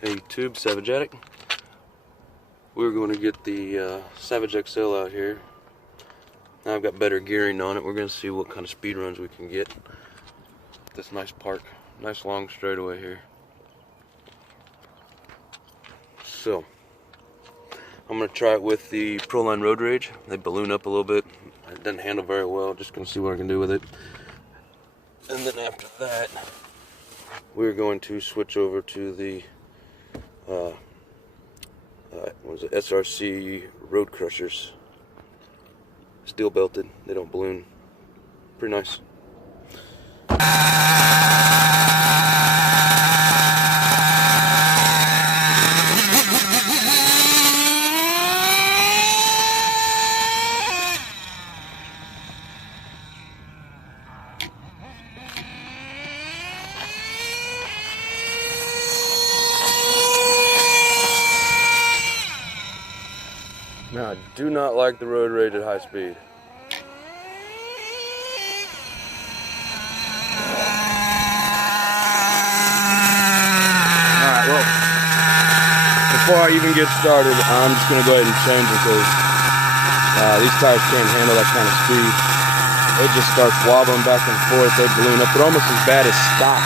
Hey YouTube, Savage Addict. We're going to get the Savage XL out here. Now I've got better gearing on it. We're going to see what kind of speed runs we can get. This nice park, nice long straightaway here. So, I'm going to try it with the Proline Road Rage. They balloon up a little bit. It doesn't handle very well. Just going to see what I can do with it. And then after that, we're going to switch over to the what was it? SRC Road Crushers. Steel belted. They don't balloon. Pretty nice. Now, I do not like the road rage at high speed. Alright, well, before I even get started, I'm just going to go ahead and change it because these tires can't handle that kind of speed. It just starts wobbling back and forth. They balloon up. They're almost as bad as stock.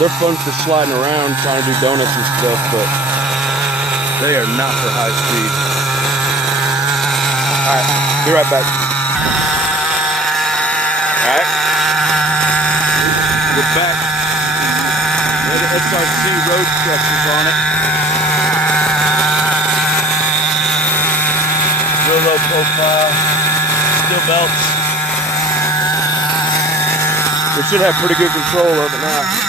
They're fun for sliding around, trying to do donuts and stuff, but they are not for high speed. Alright, be right back. Alright. We're back. The SRC Road Crushers on it. Real low profile. Steel belts. We should have pretty good control of it now.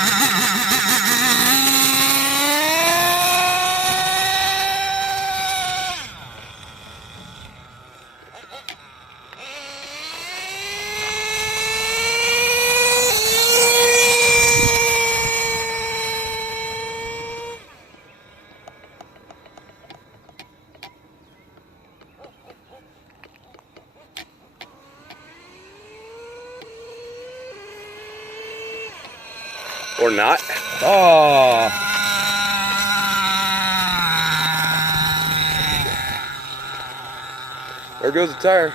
Or not. Oh. There goes the tire.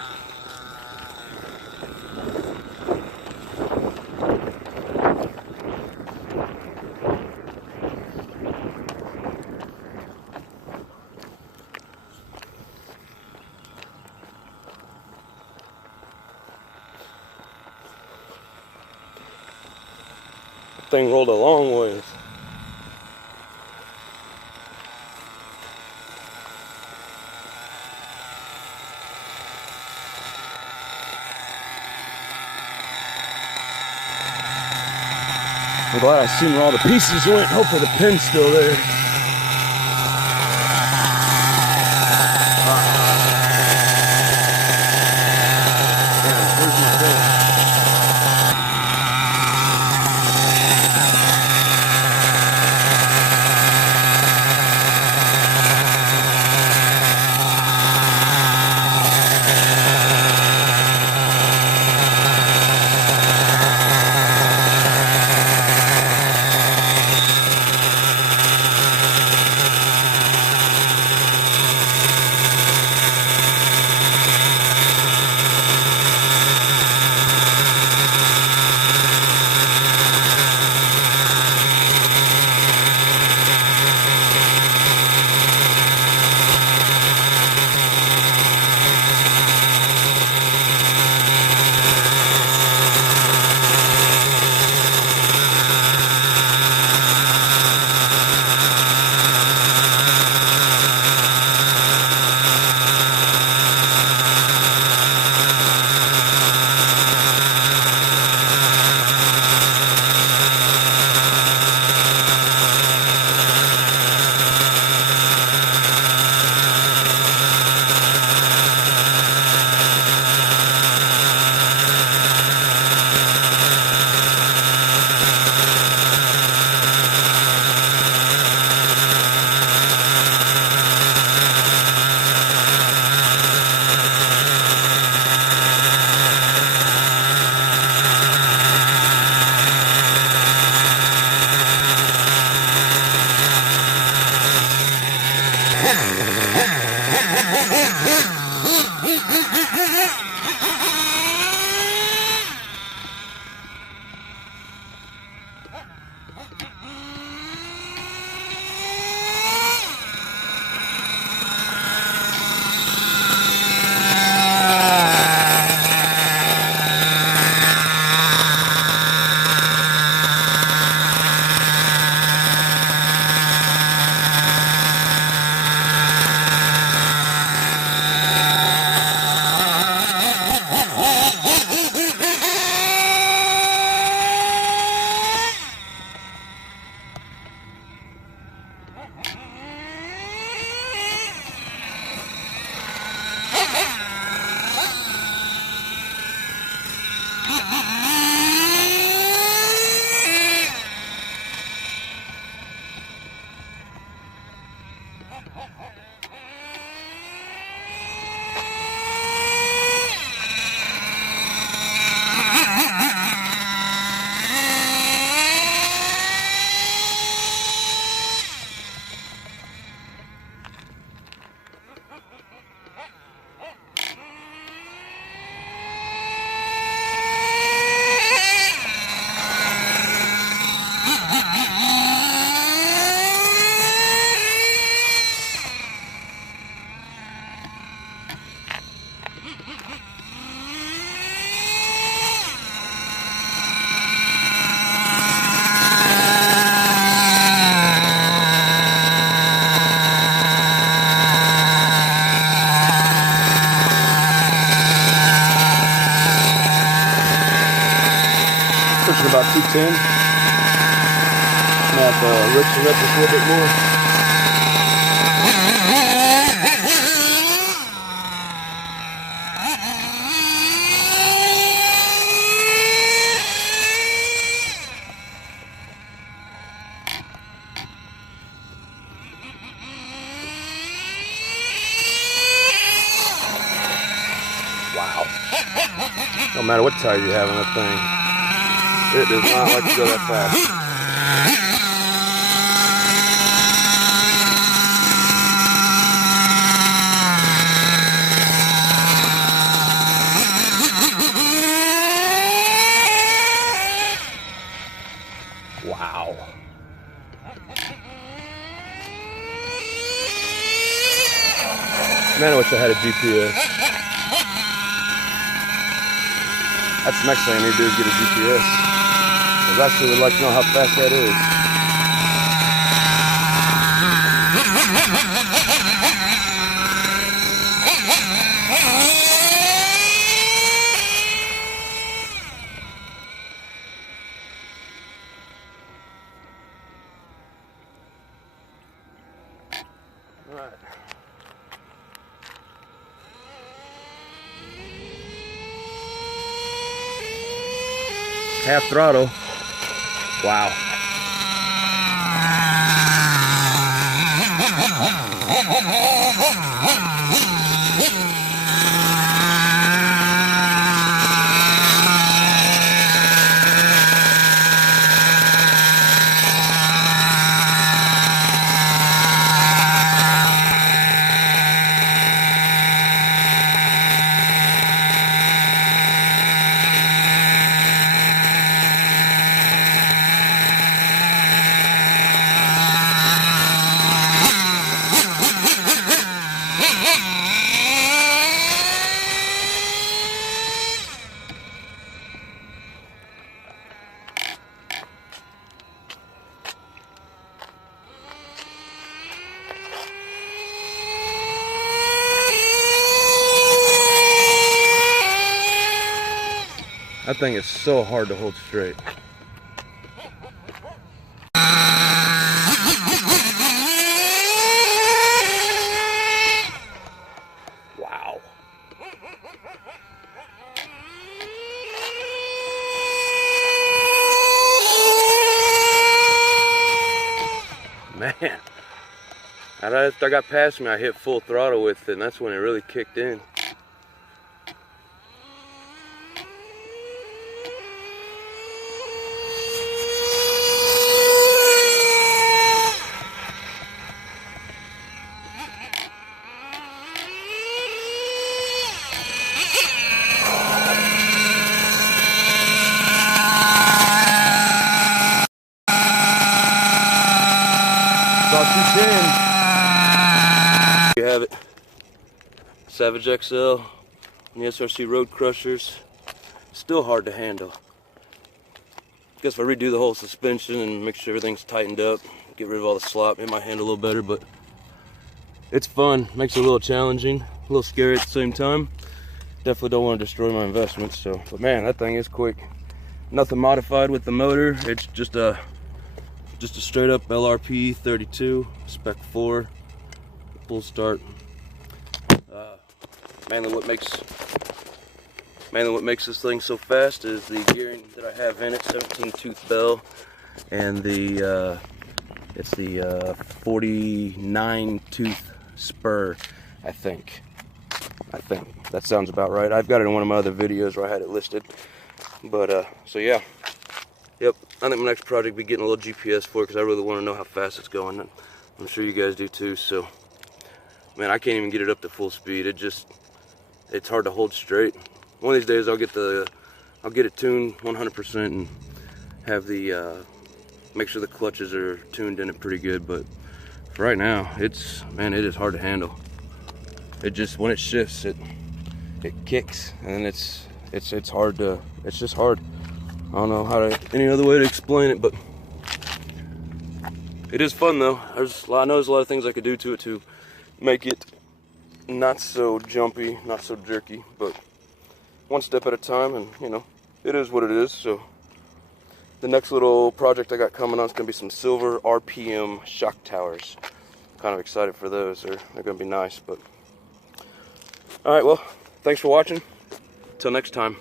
Thing rolled a long ways. I'm glad I seen where all the pieces went. Hopefully the pin's still there. Where's my pin? about 210. Now if Rick's up just a little bit more. Wow. No matter what tire you have on that thing, it does not like to go that fast. Wow. Man, I wish I had a GPS. That's the next thing I need to do is get a GPS. Because I actually would like to know how fast that is. All right. Half throttle. Wow. That thing is so hard to hold straight. Wow. Man. After I got past me, I hit full throttle with it, and that's when it really kicked in. You have it. Savage XL and the SRC Road Crushers. Still hard to handle. Guess if I redo the whole suspension and make sure everything's tightened up, get rid of all the slop, it might handle a little better, but it's fun. Makes it a little challenging, a little scary at the same time. Definitely don't want to destroy my investment, so, but man, that thing is quick. Nothing modified with the motor. It's just a straight up LRP 32 spec 4 full start. Mainly what makes this thing so fast is the gearing that I have in it, 17 tooth bell, and it's the 49 tooth spur. I think that sounds about right. I've got it in one of my other videos where I had it listed, but so yeah. Yep, I think my next project will be getting a little GPS for it because I really want to know how fast it's going. I'm sure you guys do too. So, man, I can't even get it up to full speed. It's hard to hold straight. One of these days I'll get it tuned 100% and have make sure the clutches are tuned in it pretty good. But for right now, it is hard to handle. When it shifts, it kicks, and it's just hard. I don't know any other way to explain it, but it is fun though. I know there's a lot of things I could do to it to make it not so jumpy, not so jerky, but one step at a time, and you know, it is what it is. So the next little project I got coming on is going to be some silver RPM shock towers. Kind of excited for those. They're going to be nice. But all right, well, thanks for watching. Till next time.